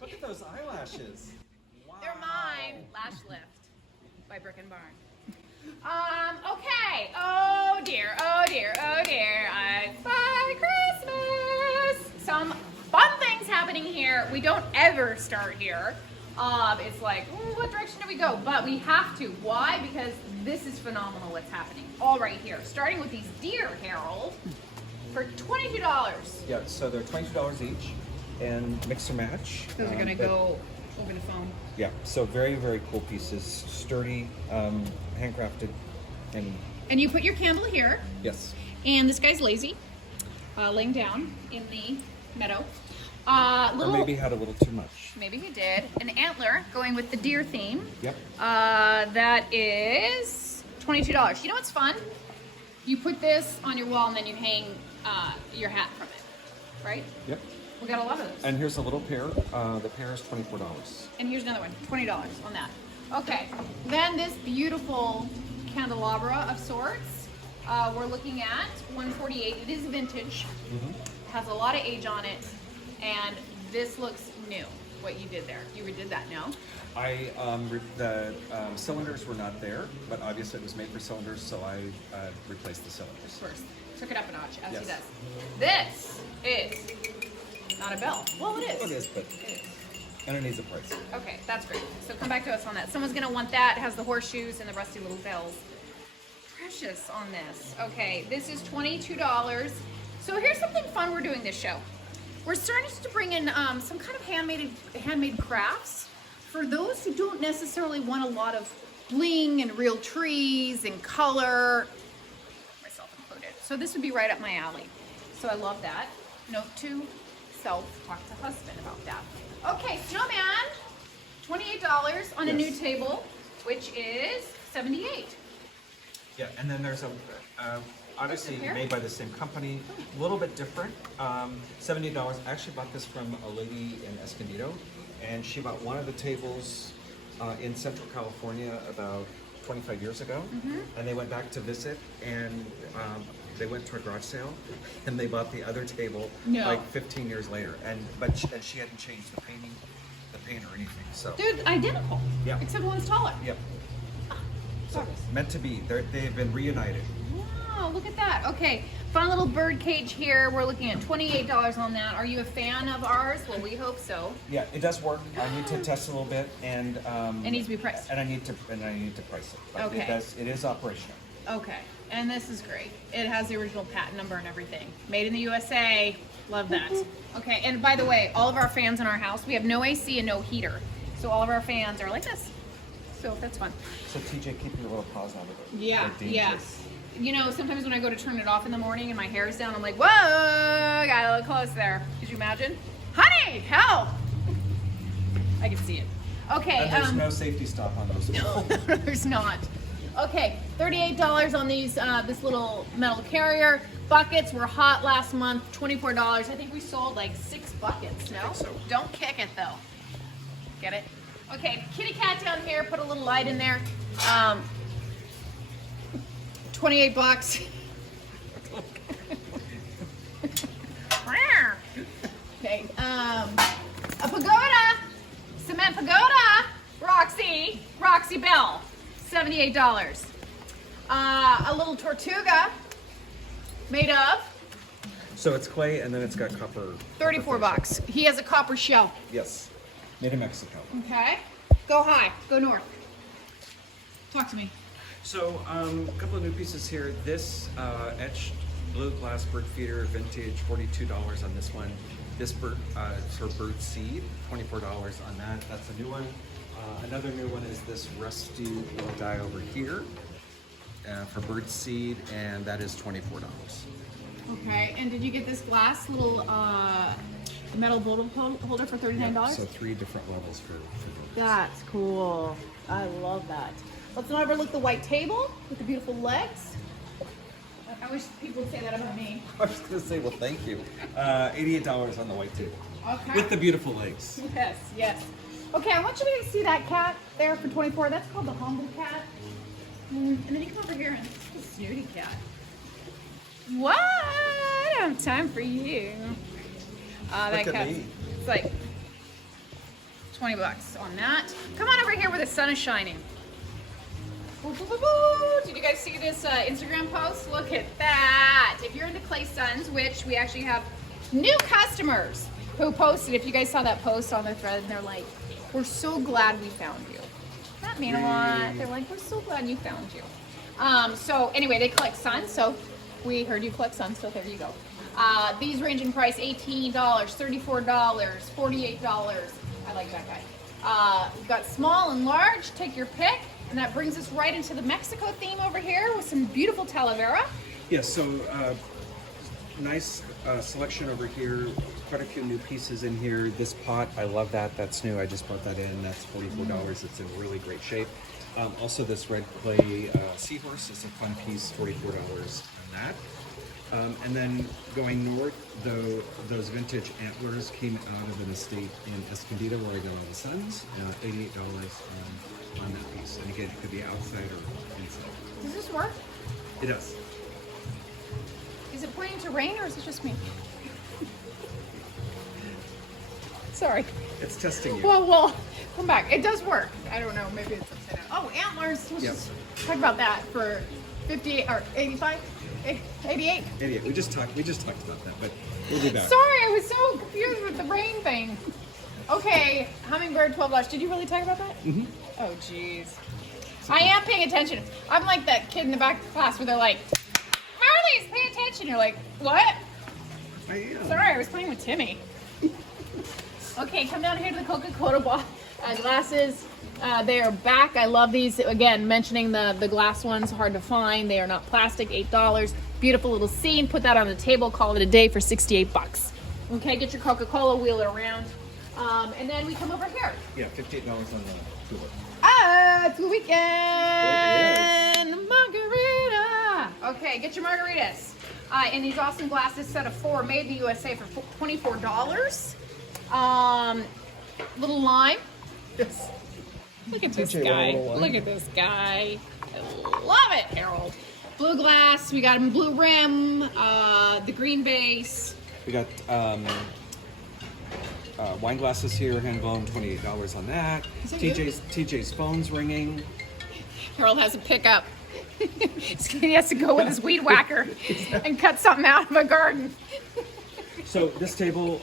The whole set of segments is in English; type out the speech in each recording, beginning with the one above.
Look at those eyelashes. Wow. They're mine. Lash Lift by Brick and Barn. Okay. Oh dear, oh dear, oh dear. It's by Christmas. Some fun things happening here. We don't ever start here. It's like, what direction do we go? But we have to. Why? Because this is phenomenal what's happening. All right here. Starting with these deer, Harold, for $22. Yeah, so they're $22 each and mix and match. Those are going to go over the phone. Yeah, so very, very cool pieces. Sturdy, handcrafted, and you put your candle here. yes. And this guy's lazy, laying down in the meadow. Or maybe had a little too much. Maybe he did. An antler going with the deer theme. Yep. That is $22. You know what's fun? You put this on your wall and then you hang your hat from it, right? Yep. We got a lot of those. And here's a little pair. The pair is $24. And here's another one, $20 on that. Okay, then this beautiful candelabra of sorts. We're looking at $148. It is vintage. Has a lot of age on it, and this looks new. What you did there, you redid that, no? The cylinders were not there, but obviously it was made for cylinders, so I replaced the cylinders. First, took it up a notch, as he Yes. does. This is not a bell. Well, it is. It is, but It is. and it needs a price. Okay, that's great. So come back to us on that. Someone's gonna want that. It has the horseshoes and the rusty little bells. Precious on this. Okay, this is $22. So here's something fun we're doing this show. We're starting to bring in some kind of handmade crafts for those who don't necessarily want a lot of bling and real trees and color, myself included. So this would be right up my alley. So I love that. Note to self, talk to husband about that. Okay, snowman, $28 on a new Yes. table, which is $78. Yeah, and then there's a obviously pair? made by the same company, a little bit different. $70. I actually bought this from a lady in Escondido, and she bought one of the tables in Central California about 25 years ago, and they went back to visit, and they went to a garage sale, and they bought the other table No. like 15 years later, and she hadn't changed the paint or anything. So They're identical, Yeah. except one's taller. yep, so Gorgeous. meant to be. They've been reunited. Wow, look at that. Okay, fun little bird cage here. We're looking at $28 on that. Are you a fan of ours? Well, we hope so. Yeah, it does work. I need to test a little bit, and It needs to be priced. And I need to price it. But Okay. It is operational. Okay, and this is great. It has the original patent number and everything. Made in the USA. Love that. Okay, and by the way, all of our fans in our house, we have no AC and no heater. So all of our fans are like this. So that's fun. So TJ, keep your little paws out of it. Yeah, They're yeah. dangerous. You know, sometimes when I go to turn it off in the morning and my hair is down, I'm like, whoa, got a little close there. Could you imagine? Honey, help! I can see it. Okay. And there's no safety stop on those. No, there's not. Okay, $38 on these this little metal carrier. Buckets were hot last month, $24. I think we sold like 6 buckets, no? so. Don't kick it though. Get it? Okay, kitty cat down here, put a little light in there. 28 bucks. Okay, a pagoda, cement pagoda, Roxy Bell, $78. A little Tortuga, made of So it's clay, and then it's got copper. 34 bucks. He has a copper shell. Yes, made in Mexico. Okay, go high, go north. Talk to me. So a couple of new pieces here. This etched blue glass bird feeder, vintage, $42 on this one. This bird for bird seed, $24 on that. That's a new one. Another new one is this rusty little guy over here for bird seed, and that is $24. Okay, and did you get this glass little metal bottle holder for $39? Yeah, so 3 different levels for birds. That's cool. I love that. Let's not overlook the white table with the beautiful legs. I wish people would say that about me. I was going to say, well, thank you. $88 on the white table. Okay. With the beautiful legs. Yes, yes. Okay, I want you to see that cat there for $24. That's called the humble cat. And then you come over here and it's a snooty cat. What? I don't have time for you. That Look at cat. me. It's like, 20 bucks on that. Come on over here where the sun is shining. Boo, boo, boo, boo. Did you guys see this Instagram post? Look at that. If you're into clay suns, which we actually have new customers who posted, if you guys saw that post on the thread, and they're like, we're so glad we found you. That mean a lot. They're like, we're so glad you found you. So anyway, they collect suns, so we heard you collect suns, so there you go. These range in price $18, $34, $48. I like that guy. We've got small and large, take your pick. And that brings us right into the Mexico theme over here with some beautiful Talavera. Yes, so nice selection over here. Quite a few new pieces in here. This pot, I love that. That's new. I just brought that in. That's $44. It's in really great shape. Also, this red clay seahorse is a fun piece. $44 on that. And then going north, though, those vintage antlers came out of an estate in Escondido where I got all the suns. $88 on that piece. And again, it could be outside or inside. Does this work? It does. Is it pointing to rain or is it just me? Sorry. It's testing you. Well, come back. It does work. I don't know. Maybe it's upside down. Oh, antlers. Let's just talk about that for 58 or 85, 88. 88. We just talked about that, but we'll be back. Sorry, I was so confused with the rain thing. Okay, hummingbird, $12. Did you really talk about that? Mm-hmm. Oh, jeez. I am paying attention. I'm like that kid in the back of the class where they're like, Marlies, pay attention. You're like, what? I am. Sorry, I was playing with Timmy. Okay, come down here to the Coca-Cola glasses. They are back. I love these. Again, mentioning the glass ones, hard to find. They are not plastic, $8. Beautiful little scene. Put that on the table, call it a day for 68 bucks. Okay, get your Coca-Cola, wheel it around. And then we come over here. Yeah, $58 on the tulip. It's the weekend margarita. Okay, get your margaritas. In these awesome glasses, set of 4, made in the USA for $24. Little lime. Yes. Look at this TJ, guy. little lime. Look at this guy. I love it, Harold. Blue glass. We got him blue rim. The green base. We got wine glasses here, hand blown, $28 on that. TJ's phone's ringing. Harold has a pickup. He has to go with his weed whacker and cut something out of a garden. So this table,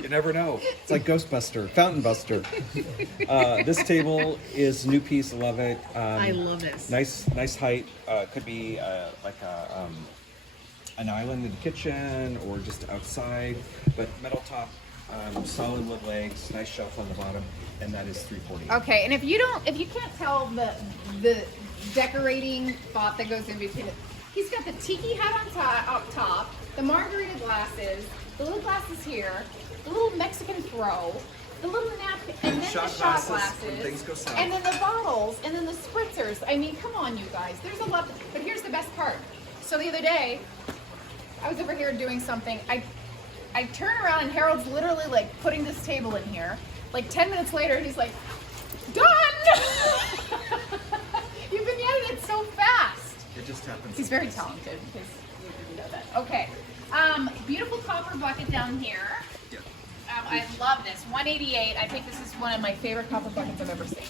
you never know. It's like Ghostbuster, Fountain Buster. This table is new piece. Love it. I love this. Nice height. Could be like an island in the kitchen or just outside. But metal top, solid wood legs, nice shelf on the bottom, and that is $340. Okay, and if you can't tell the decorating thought that goes in between it, he's got the tiki hat on up top, the margarita glasses, the little glasses here, the little Mexican throw, the little napkin, and then Shot the shot glasses when glasses, things go south. and then the bottles, and then the spritzers. I mean, come on, you guys. There's a lot. But here's the best part. So the other day, I was over here doing something. I turn around and Harold's literally like putting this table in here. Like 10 minutes later, he's like, done! You've been getting it so fast. It just happens. He's very talented, in case you didn't know that. Okay. Beautiful copper bucket down here. Yeah. I love this. $188. I think this is one of my favorite copper buckets I've ever seen.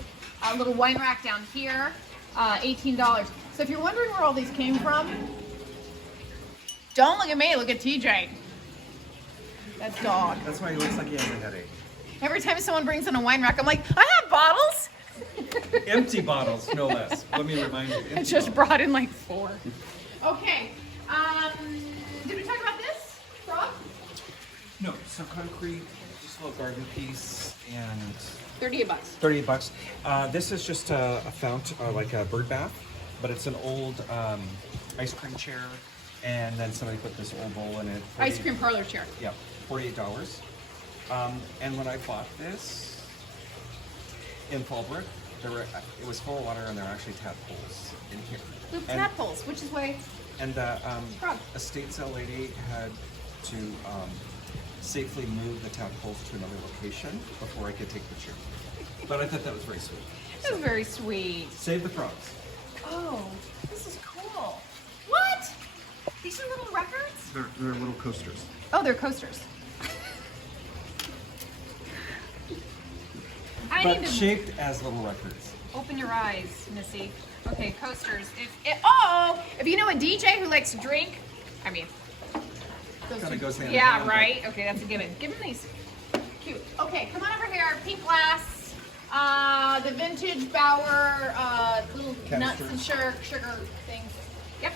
A little wine rack down here. $18. So if you're wondering where all these came from, don't look at me, look at TJ. That's dog. That's why he looks like he has a headache. Every time someone brings in a wine rack, I'm like, I have bottles. Empty bottles, no less. Let me remind you. I just brought in like 4. Okay. Did we talk about this, Rob? No, so concrete, just a little garden piece, and $38. $38. This is just a fount, like a bird bath, but it's an old ice cream chair, and then somebody put this old bowl in it. Ice cream parlor chair. Yeah, $48. And when I bought this in Fallbrook, it was full of water, and there are actually tadpoles in here. Loop And- tadpoles, which is way. And the Frog. estate sale lady had to safely move the tadpoles to another location before I could take the chair. But I thought that was very sweet. This is very sweet. Save the frogs. Oh, this is cool. What? These are little records? They're little coasters. Oh, they're coasters. I but need to shaped as little records. open your eyes, Missy. Okay, coasters. If you know a DJ who likes to drink, I mean, those Kinda two- goes hand in yeah, hand, right. Okay, that's a given. Give him these. Cute. Okay, come on over here. Pink glass. The vintage Bauer little nuts and sugar things. Yep.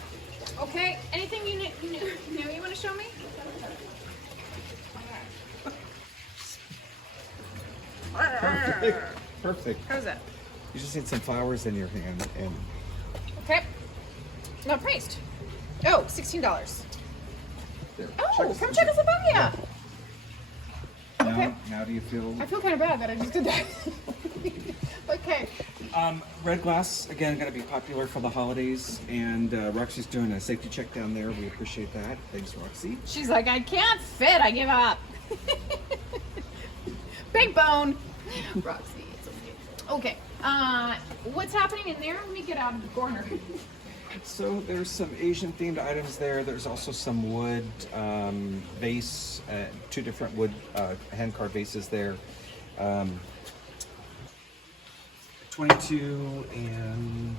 Okay. Anything you want to show me? Perfect. Perfect. How's that? You just need some flowers in your hand and Okay. Not priced. Oh, $16. there. Oh, from Czechoslovakia. Okay. Now do you feel? I feel kind of bad that I just did that. Okay. Red glass again going to be popular for the holidays, and Roxy's doing a safety check down there. We appreciate that. Thanks, Roxy. She's like, I can't fit. I give up. Big bone. Roxy, it's okay. Okay. What's happening in there? Let me get out of the corner. So there's some Asian themed items there. There's also some wood vase, 2 different wood hand carved vases there. 22 and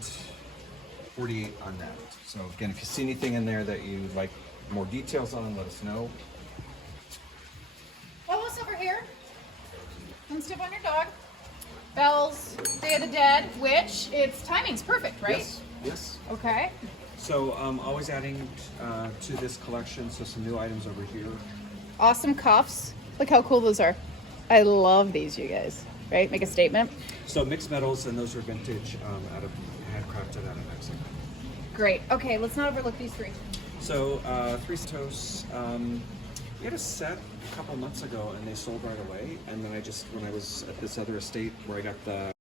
48 on that. So again, if you see anything in there that you'd like more details on, let us know. Well, what's over here? Don't step on your dog. Bells, Day of the Dead, which its timing's perfect, right? Yes. Yes. Okay. So always adding to this collection. So some new items over here. Awesome cuffs. Look how cool those are. I love these, you guys. Right? Make a statement. So mixed metals, and those are vintage, handcrafted out of Mexico. Great. Okay, let's not overlook these 3. So 3 Santos, we had a set a couple months ago, and they sold right away. And then when I was at this other estate where I got the